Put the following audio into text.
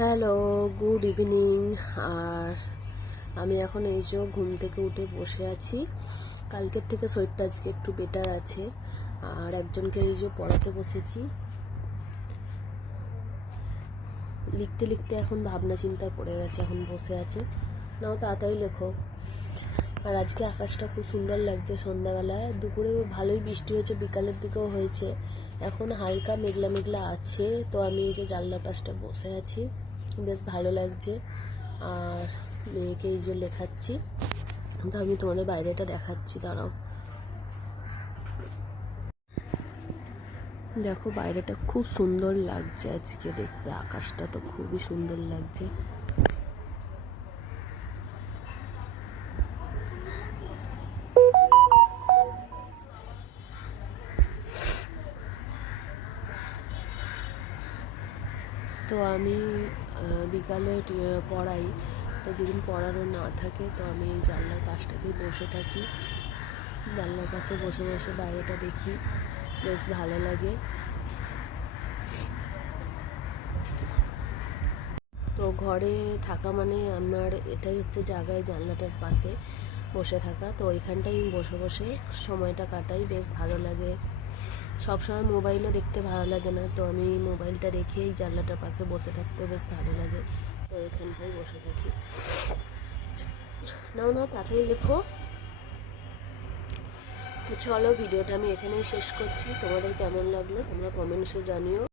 Hello, good evening. আর আমি এখন এই যে ঘুম থেকে উঠে বসে আছি। কালকের থেকে শরীরটা আজকে একটু বেটার আছে। আর একজনকে এই যে পড়াতে বসেছি। লিখতে লিখতে এখন ভাবনা চিন্তায় পড়ে গেছে, এখন বসে আছে। নাও তাড়াতাড়ি লেখো। আর আজকে আকাশটা খুব সুন্দর লাগছে সন্ধ্যাবেলায়। দুপুরে ভালোই বৃষ্টি হয়েছে, বিকালের দিকেও হয়েছে। এখন হালকা মেঘলা মেঘলা আছে। তো আমি এই যে জানলার পাশটা বসে আছি, বেশ ভালো লাগছে। আর মেয়েকে এই যে লেখাচ্ছি। তো আমি তোমাদের বাইরেটা দেখাচ্ছি, দাঁড়াও। দেখো বাইরেটা খুব সুন্দর লাগছে আজকে দেখতে, আকাশটা তো খুবই সুন্দর লাগছে। তো আমি বিকালে পড়াই। তো যেদিন পড়ানো না থাকে তো আমি জানলার পাশটাতেই বসে থাকি। জানলার পাশে বসে বসে বাইরেটা দেখি, বেশ ভালো লাগে। তো ঘরে থাকা মানে আমার এটাই হচ্ছে জায়গায়, জানলাটার পাশে বসে থাকা। তো ওইখানটাই বসে বসে সময়টা কাটাই, বেশ ভালো লাগে। সবসময় মোবাইলও দেখতে ভালো লাগে না, তো আমি মোবাইলটা রেখেই জানলাটার পাশে বসে থাকতে বেশ ভালো লাগে। তো এখানটাই বসে থাকি। নাও নাও তাড়াতাড়ি লেখো। তো চলো, ভিডিওটা আমি এখানেই শেষ করছি। তোমাদের কেমন লাগলো তোমরা কমেন্টসে জানিও।